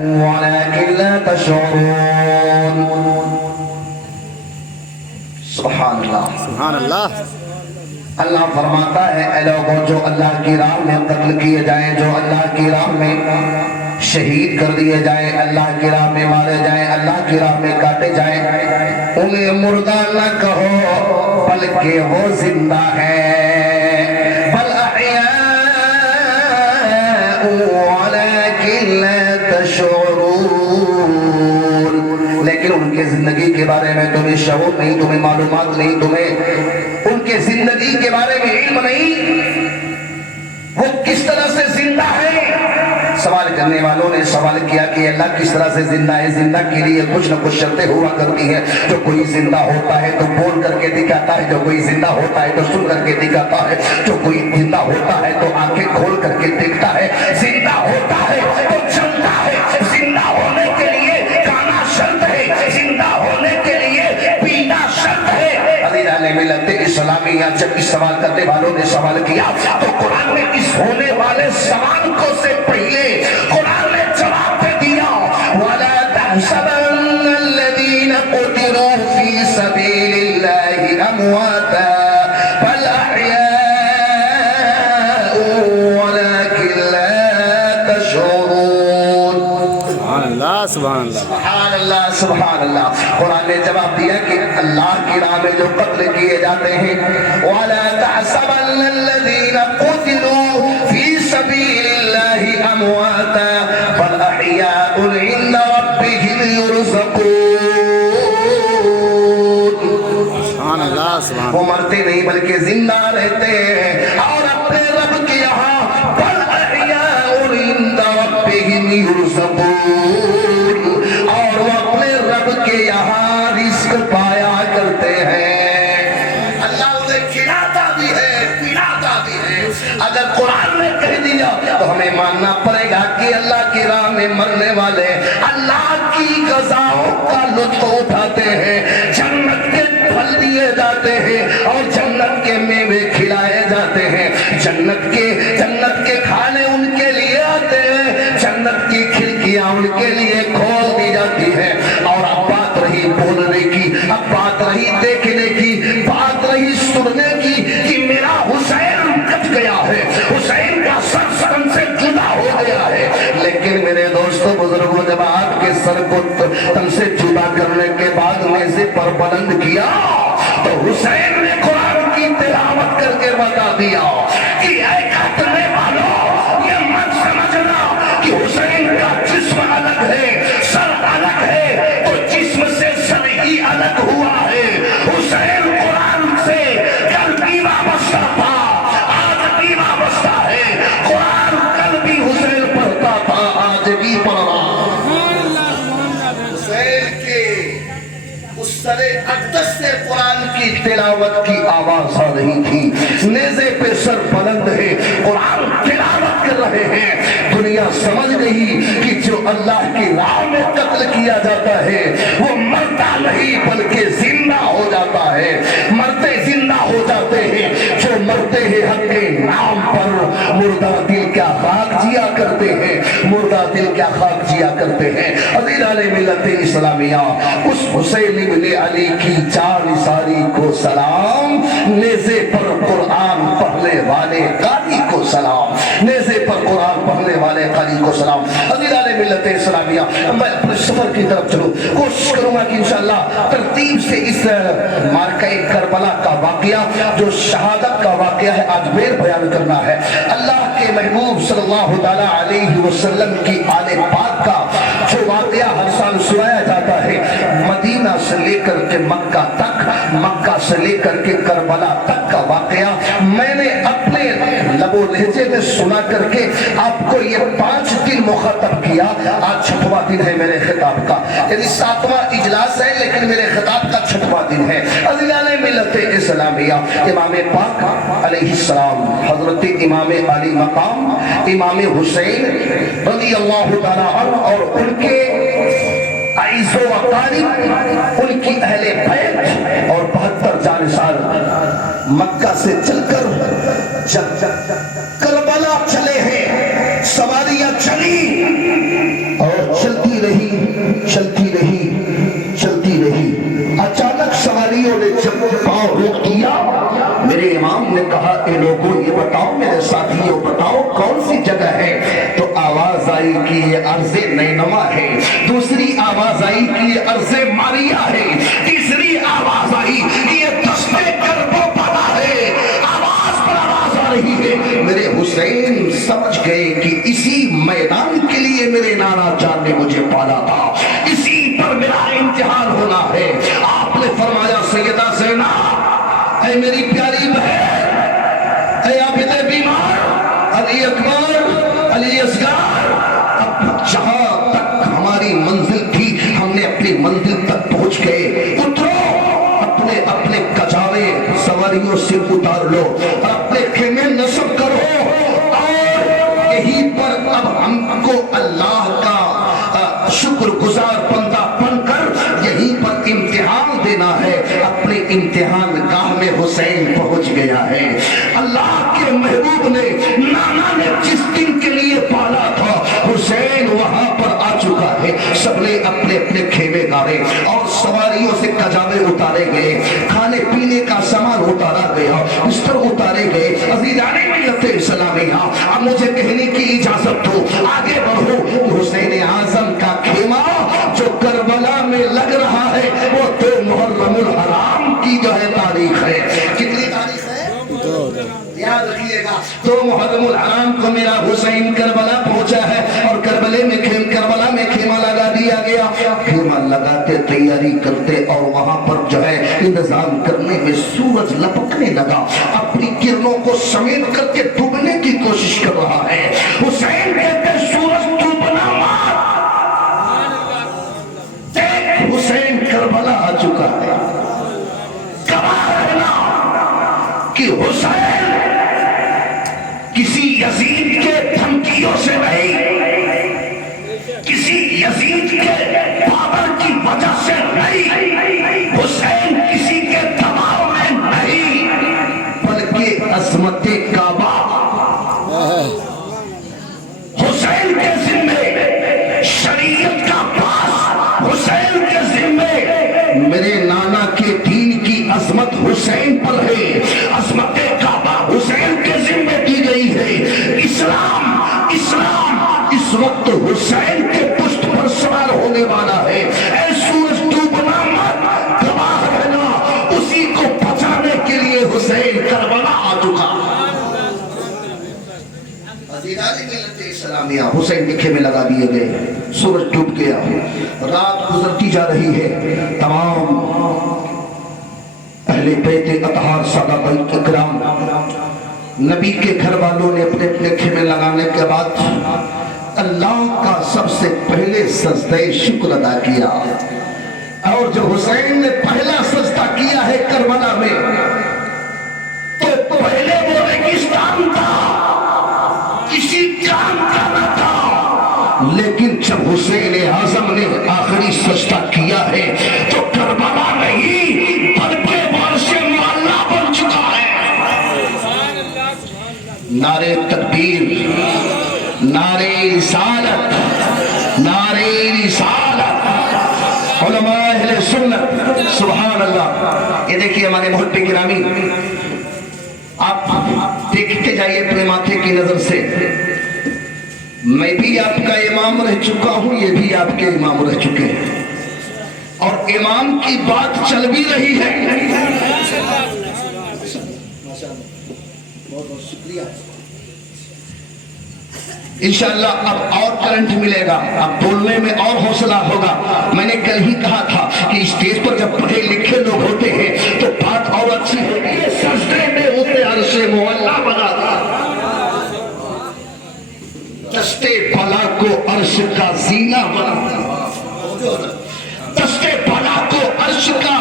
ولكن لا تشعرون. سبحان اللہ سبحان اللہ. اللہ فرماتا ہے اے لوگوں جو اللہ کی راہ میں قتل کیے جائیں، جو اللہ کی راہ میں شہید کر دیے جائیں، اللہ کی راہ میں مارے جائیں، اللہ کی راہ میں کاٹے جائیں، انہیں مردہ نہ کہو بلکہ وہ زندہ ہیں. بل احیاء ولکن لا تشعرون. لیکن ان کے زندگی کے بارے میں تمہیں شعور نہیں، تمہیں معلومات نہیں، تمہیں ان کے زندگی کے بارے میں علم نہیں، وہ کس طرح سے زندہ ہے. سوال کرنے والوں نے سوال کیا کہ اللہ کس طرح سے زندہ ہے؟ زندہ کے لیے کچھ نہ کچھ شرطیں ہوا کرتی ہیں. جو کوئی زندہ ہوتا ہے تو بول کر کے دکھاتا ہے، جو کوئی زندہ ہوتا ہے تو سن کر کے دکھاتا ہے، جو کوئی زندہ ہوتا ہے تو آنکھیں کھول کر کے دیکھتا ہے، زندہ ہوتا ہے تو چلتا ہے. زندہ ہونے کے لیے کھانا شرط ہے، زندہ ہونے کے لیے پینا شرط ہے. عزیزان ملت اسلامیہ جب اس سوال کرنے والوں نے سوال کیا تو قرآن نے اس ہونے والے سوال کو سے پہلے قرآن نے جواب دے دیا. وَلَا تَحْسَبَنَّ الَّذِينَ قُتِلُوا فِي سَبِيلِ اللَّهِ أَمْوَاتًا بَلْ أَحْيَاءٌ وَلَكِنْ لَا تَشْعُرُونَ. سبحان اللہ. سبحان اللہ. سبحان اللہ سبحان اللہ. قرآن نے جواب دیا کہ اللہ کی راہ میں جو قتل کیے جاتے ہیں وَلَا تَحْسَبَنَّ الَّذِينَ قُتِلُوا فِي سَبِيلِ اللَّهِ أَمْوَاتًا بَلْ أَحْيَاءٌ عِندَ رَبِّهِمْ يُرْزَقُونَ. سبحان اللہ. سبحان وہ مرتے نہیں بلکہ زندہ رہتے ہیں اور اپنے رب کے یہاں بَلْ أَحْيَاءٌ عِندَ رَبِّهِمْ يُرْزَقُونَ، اور وہ اپنے رب کے یہاں رزق پایا کرتے ہیں. اللہ انہیں کھلاتا بھی ہے پلاتا بھی ہے. اگر قرآن نے کہہ دیا تو ہمیں ماننا پڑے گا کہ اللہ کی راہ میں مرنے والے اللہ کی غذاؤں کا لطف اٹھاتے ہیں. جنت کے پھل دیے جاتے ہیں اور جنت کے میوے کھلائے جاتے ہیں. جنت کے کھانے ان کے لیے آتے ہیں، جنت کی کھڑکیاں ان کے لیے کھول دی جاتی ہے. اور اب بات رہی بولنے کی، اب بات رہی دیکھنے کی، بات رہی سننے کی کہ میرا حسین کٹ گیا ہے، حسین کا سر سرم سے جدا ہو گیا ہے. لیکن میرے دوستوں بزرگوں جب آپ کے سر کو تن سے جدا کرنے کے بعد نیزے پر بلند کیا تو حسین نے قرآن کی تلاوت کر کے بتا دیا کہ اے کٹنے والوں یہ مت سمجھنا کہ حسین کا جسم الگ ہے، سر الگ ہے تو جسم سے سر ہی الگ ہوا ہے. حسین قرآن سے کل بھی وابستہ تھا، آج بھی وابستہ ہے. قرآن کل بھی حسین پڑھتا تھا، آج بھی پڑھ رہا. حسین کے اس سر اقدس سے قرآن کی تلاوت کی آواز آ رہی تھی. نیزے پہ سر بلند ہے، قرآن تلاوت کر رہے ہیں. دنیا سمجھ گئی کہ جو اللہ کی راہ میں قتل کیا جاتا ہے وہ مرتا نہیں بلکہ زندہ ہو جاتا ہے. مرتے زندہ ہو جاتے ہیں. جو مرتے ہیں حق کے نام پر مردہ دل کیا خاک جیا کرتے ہیں، مردہ دل کیا خاک جیا کرتے ہیں. عزیزان ملت اسلامیہ اس حسین ابن علی کی جان ساری کو سلام، نیزے پر قرآن پڑھنے والے قاری کو سلام، نیزے پر قرآن پڑھنے والے قاری کو سلام. عزیزان ملت اسلامیہ میں اپنے سفر کی طرف چلوں، کوشش کروں گا کہ انشاءاللہ ترتیب سے اس مارکہ کربلا کا واقعہ جو شہادت کا واقعہ ہے آج میر بیان کرنا ہے. اللہ کے محبوب صلی اللہ تعالی علیہ وسلم کی آل پاک کا جو واقعہ ہر سال سنایا جاتا ہے، مدینہ سے لے کر کے مکہ تک، مکہ سے لے کر کے کربلا تک کا واقعہ میں نے اپنے لب و لہجے میں سنا کر کے آپ کو یہ 5 دن مخاطب کیا. آج 6واں دن ہے میرے خطاب کا، یعنی 7واں اجلاس ہے لیکن میرے خطاب کا 6واں دن ہے. عزیزان ملت اسلامیہ امام پاک علیہ السلام، حضرت امام علی مقام امام حسین رضی اللہ تعالیٰ عنہ اور ان کے عیز و اقارب، ان کی اہل بیت اور 72 جانثار مکہ سے چل کر جب کربلا چلے ہیں، سواریاں چلی اور چلتی رہی اچانک سواریوں نے جب پاؤں روک دیا میرے امام نے کہا اے لوگوں یہ بتاؤ میرے ساتھیوں بتاؤ کون سی جگہ ہے تو آواز آئی کہ یہ عرض نینوا ہے دوسری آواز آئی کہ یہ عرض ماریا ہے تیسری آواز آئی کہ یہ دشت کربو بلا ہے آواز پر آواز آ رہی ہے میرے حسین سمجھ گئے کہ اسی میدان کے لیے میرے نانا جان نے مجھے پالا تھا اسی پر میرا امتحان ہونا ہے آپ نے فرمایا سیدہ زینب اے میری پیاری بہن اے عابد بیمار علی اکبر علی اصغر اب جہاں تک ہماری منزل تھی ہم نے اپنی منزل تک پہنچ گئے اترو اپنے کچاوے سواریوں سے اتار لو اور اپنے خیمے نصب کرو اور یہیں پر اب ہم کو اللہ کا شکر گزار بندہ بن کر یہیں پر امتحان دینا ہے اپنے امتحان گاہ میں حسین پہنچ گیا ہے اللہ کے محبوب نے نانا نے جس دن کے لیے پالا تھا حسین وہاں پر آ چکا ہے سب نے اپنے اپنے خیمے گاڑے اور سواریوں سے کجاوے اتارے گئے کھانے پینے کا سامان اتارا گیا بستر اتارے گئے عزیزان ملت اسلامیہ اب مجھے کہنے کی اجازت دو آگے بڑھو حسین اعظم کا خیمہ جو کربلا میں لگ رہا ہے وہ 2 محرم الحرام کی جو ہے تاریخ ہے کتنی تاریخ ہے یاد رکھیے گا 2 محرم الحرام کو میرا حسین کربلا پہنچا ہے اور کربلا میں خیمہ لگا دیا گیا خیمہ لگاتے تیاری کرتے اور وہاں پر جو ہے انتظام کرنے میں سورج لپکنے لگا اپنی کرنوں کو سمیٹ کر کے ڈوبنے کی کوشش کر رہا ہے حسین کہتے سورج ڈوبنا مات حسین کربلا آ چکا ہے گواہ رہنا کہ حسین کسی یزید کے دھمکیوں سے نہیں کسی یزید کے پاور کی وجہ سے نہیں حسین کسی کے دباؤ میں نہیں بلکہ عظمت کعبہ حسین کے ذمے شریعت کا پاس حسین کے ذمے میرے نانا کے دین کی عظمت حسین پر ہے عظمت کعبہ حسین کے ذمے دی گئی ہے اسلام اس وقت حسین کے پشت پر سوار ہونے والا ہے اے سورج ڈوبنا مت گواہ رہنا اسی کو بچانے کے لیے حسین کربلا آ چکا اسلامیہ حسین کے خیمے لگا دیے گئے سورج ڈوب گیا رات گزرتی جا رہی ہے تمام اہل بیت اطہار صحابہ اکرام نبی کے گھر والوں نے اپنے اپنے خیمے لگانے کے بعد اللہ کا سب سے پہلے سجدہ شکر ادا کیا اور جو حسین نے پہلا سجدہ کیا ہے کربلا میں تو پہلے وہ ریگستان تھا کسی کام کا نہ تھا لیکن جب حسین اعظم نے آخری سجدہ کیا ہے تو کربلا نہیں بلکہ عرش معلیٰ بن چکا ہے نعرہ تکبیر نعرہ رسالت علماء اہل سنت سبحان اللہ یہ دیکھیے ہمارے محب گرامی آپ دیکھتے جائیے اپنے ماتھے کی نظر سے میں بھی آپ کا امام رہ چکا ہوں یہ بھی آپ کے امام رہ چکے ہیں اور امام کی بات چل بھی رہی ہے بہت بہت شکریہ انشاءاللہ اب اور کرنٹ ملے گا اب بولنے میں اور حوصلہ ہوگا میں نے کل ہی کہا تھا کہ اسٹیج پر جب پڑھے لکھے لوگ ہوتے ہیں تو بات اور اچھی ہوتی ہے سجدے میں ہوتے عرش معلیٰ بنا دستے بلا کو عرش کا زینہ بنا دستے بلا کو عرش کا